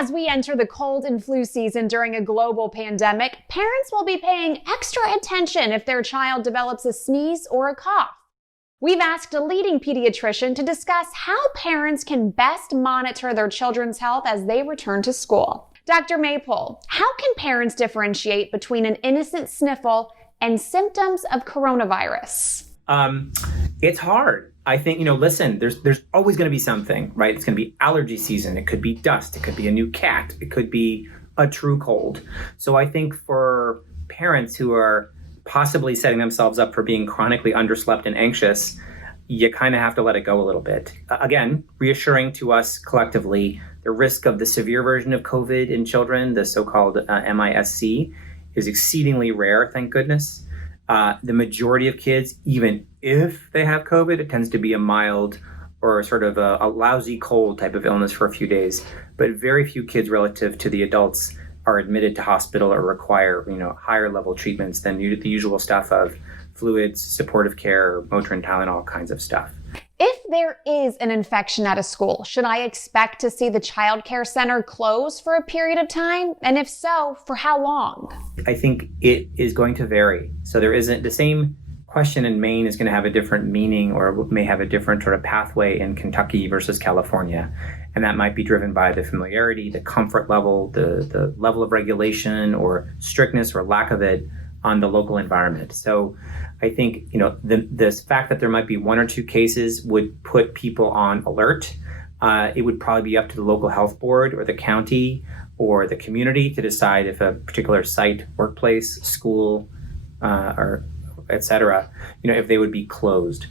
As we enter the cold and flu season during a global pandemic, parents will be paying extra attention if their child develops a sneeze or a cough. We've asked a leading pediatrician to discuss how parents can best monitor their children's health as they return to school. Dr. Maypole, how can parents differentiate between an innocent sniffle and symptoms of coronavirus? It's hard. I think, listen, there's always going to be something, right? It's going to be allergy season. It could be dust. It could be a new cat. It could be a true cold. So I think for parents who are possibly setting themselves up for being chronically underslept and anxious, you kind of have to let it go a little bit. Again, reassuring to us collectively, the risk of the severe version of COVID in children, the so-called MIS-C, is exceedingly rare, thank goodness. The majority of kids, even if they have COVID, it tends to be a mild or sort of a lousy cold type of illness for a few days. But very few kids relative to the adults are admitted to hospital or require, higher level treatments than the usual stuff of fluids, supportive care, Motrin, Tylenol kinds of stuff. If there is an infection at a school, should I expect to see the child care center close for a period of time? And if so, for how long? I think it is going to vary. So there isn't the same question in Maine is going to have a different meaning or may have a different sort of pathway in Kentucky versus California. And that might be driven by the familiarity, the comfort level, the level of regulation or strictness or lack of it on the local environment. So I think, this fact that there might be one or two cases would put people on alert. It would probably be up to the local health board or the county or the community to decide if a particular site, workplace, school, or et cetera, if they would be closed.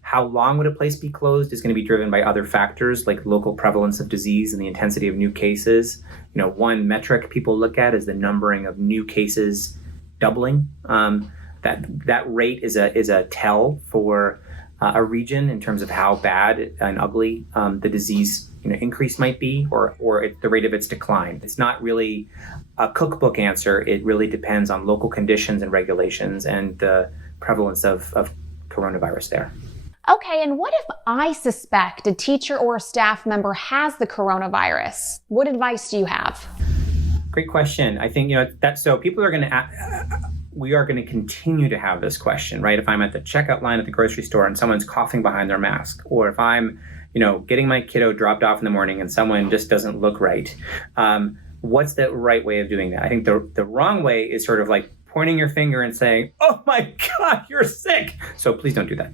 How long would a place be closed is going to be driven by other factors like local prevalence of disease and the intensity of new cases. One metric people look at is the numbering of new cases doubling. That rate is a tell for a region in terms of how bad and ugly the disease increase might be, or the rate of its decline. It's not really a cookbook answer. It really depends on local conditions and regulations and the prevalence of coronavirus there. Okay, and what if I suspect a teacher or a staff member has the coronavirus? What advice do you have? Great question. I think, so people are going to, we are going to continue to have this question, right? If I'm at the checkout line at the grocery store and someone's coughing behind their mask, or if I'm, getting my kiddo dropped off in the morning and someone just doesn't look right, what's the right way of doing that? I think the wrong way is sort of like pointing your finger and saying, oh my God, you're sick. So please don't do that.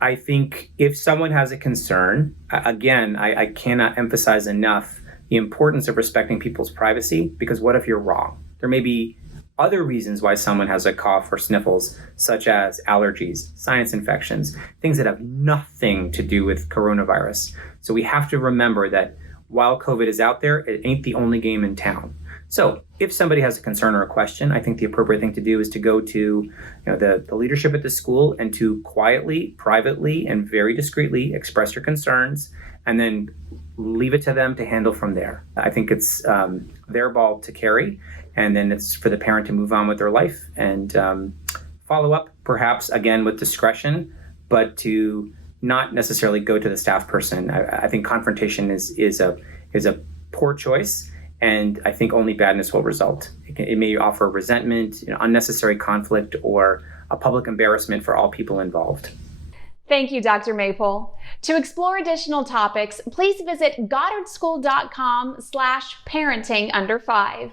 I think if someone has a concern, again, I cannot emphasize enough the importance of respecting people's privacy, because what if you're wrong? There may be other reasons why someone has a cough or sniffles, such as allergies, sinus infections, things that have nothing to do with coronavirus. So we have to remember that while COVID is out there, it ain't the only game in town. So if somebody has a concern or a question, I think the appropriate thing to do is to go to the leadership at the school and to quietly, privately, and very discreetly express your concerns, and then leave it to them to handle from there. I think it's their ball to carry, and then it's for the parent to move on with their life and follow up, perhaps again with discretion, but to not necessarily go to the staff person. I think confrontation is a poor choice, and I think only badness will result. It may offer resentment, unnecessary conflict, or a public embarrassment for all people involved. Thank you, Dr. Maypole. To explore additional topics, please visit goddardschool.com/parenting under 5.